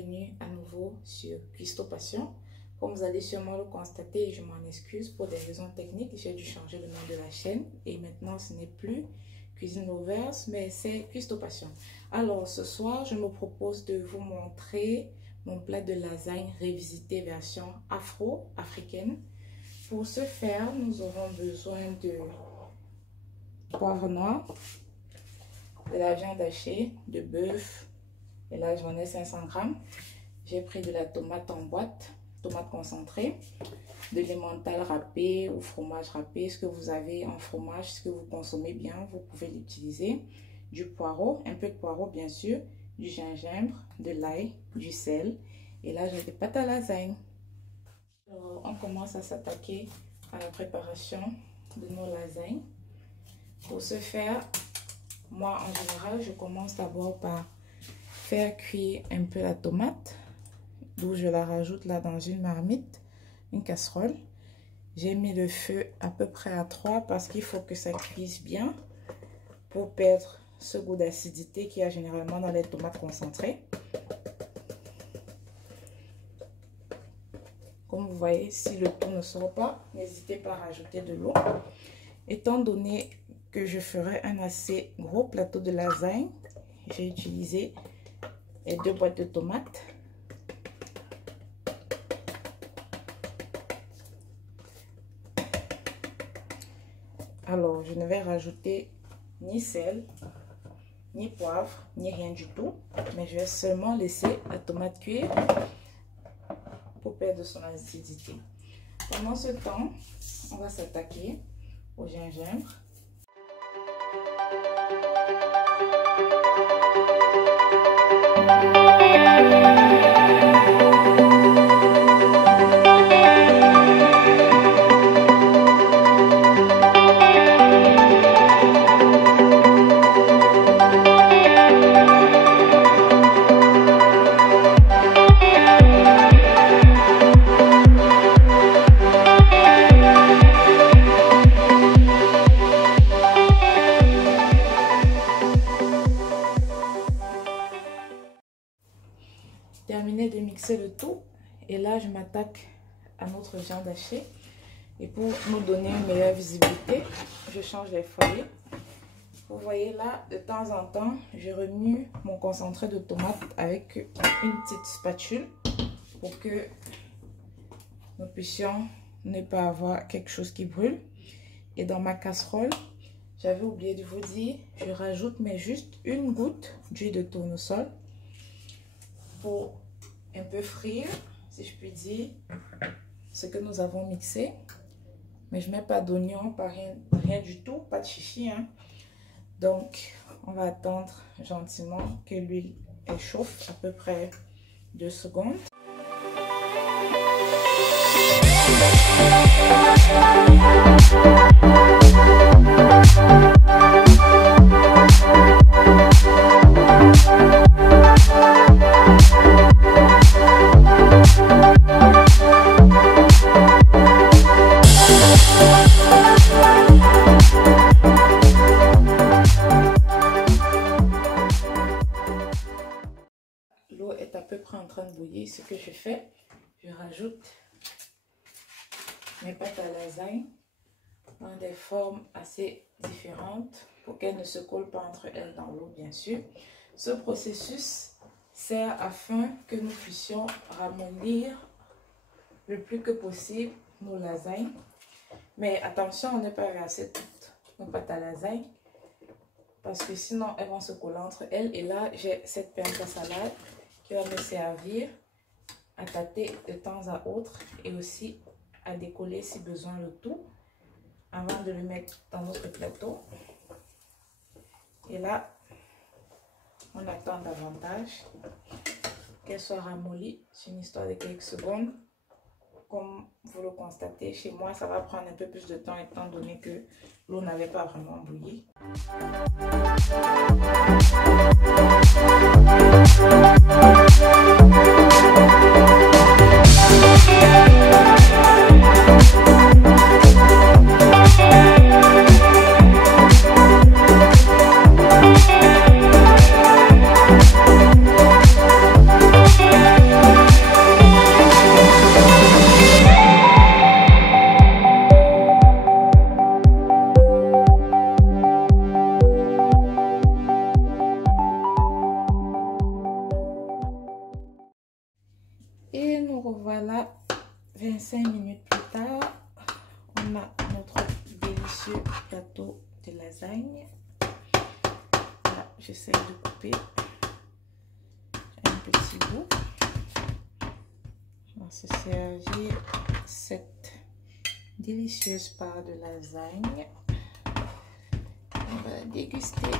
bienvenue à nouveau sur Cuistot Passion. Comme vous allez sûrement le constater, je m'en excuse pour des raisons techniques, j'ai dû changer le nom de la chaîne et maintenant ce n'est plus Cuisine Lovers, mais c'est Cuistot Passion. Alors ce soir, je me propose de vous montrer mon plat de lasagne révisité version afro-africaine. Pour ce faire, nous aurons besoin de poivre noir, de la viande hachée, de bœuf, et là j'en ai 500 grammes. J'ai pris de la tomate en boîte, tomate concentrée, de l'emmental râpé ou fromage râpé, ce que vous avez en fromage, ce que vous consommez bien, vous pouvez l'utiliser. Du poireau, un peu de poireau bien sûr, du gingembre, de l'ail, du sel. Et là j'ai des pâtes à lasagne. Alors, on commence à s'attaquer à la préparation de nos lasagnes. Pour ce faire, moi en général, je commence d'abord par faire cuire un peu la tomate, d'où je la rajoute là dans une marmite, une casserole. J'ai mis le feu à peu près à 3 parce qu'il faut que ça cuise bien pour perdre ce goût d'acidité qu'il y a généralement dans les tomates concentrées. Comme vous voyez, si le tout ne sort pas, n'hésitez pas à rajouter de l'eau. Étant donné que je ferai un assez gros plateau de lasagne, j'ai utilisé les 2 boîtes de tomates. Alors, je ne vais rajouter ni sel, ni poivre, ni rien du tout. Mais je vais seulement laisser la tomate cuire pour perdre son acidité. Pendant ce temps, on va s'attaquer au gingembre. Terminé de mixer le tout et là je m'attaque à notre viande hachée et pour nous donner une meilleure visibilité, je change les foyers. Vous voyez là, de temps en temps, je remue mon concentré de tomate avec une petite spatule pour que nous puissions ne pas avoir quelque chose qui brûle. Et dans ma casserole, j'avais oublié de vous dire, je rajoute mais juste une goutte d'huile de tournesol pour un peu frire, si je puis dire, ce que nous avons mixé. Mais je ne mets pas d'oignon, pas rien du tout, pas de chichi, hein. Donc, on va attendre gentiment que l'huile chauffe, à peu près 2 secondes. L'eau est à peu près en train de bouillir. Ce que je fais, je rajoute mes pâtes à lasagne dans des formes assez différentes pour qu'elles ne se collent pas entre elles dans l'eau, bien sûr. Ce processus sert afin que nous puissions ramollir le plus que possible nos lasagnes. Mais attention, on ne pas verser toutes nos pâtes à lasagne parce que sinon elles vont se coller entre elles. Et là, j'ai cette pince à salade qui va me servir à tâter de temps à autre et aussi à décoller si besoin le tout avant de le mettre dans notre plateau. Et là, on attend davantage qu'elle soit ramollie. C'est une histoire de quelques secondes. Comme vous le constatez, chez moi, ça va prendre un peu plus de temps étant donné que l'eau n'avait pas vraiment bouilli. Et nous revoilà 25 minutes plus tard. On a notre délicieux gâteau de lasagne. Là, j'essaie de couper un petit bout. On va se servir cette délicieuse part de lasagne. On va déguster.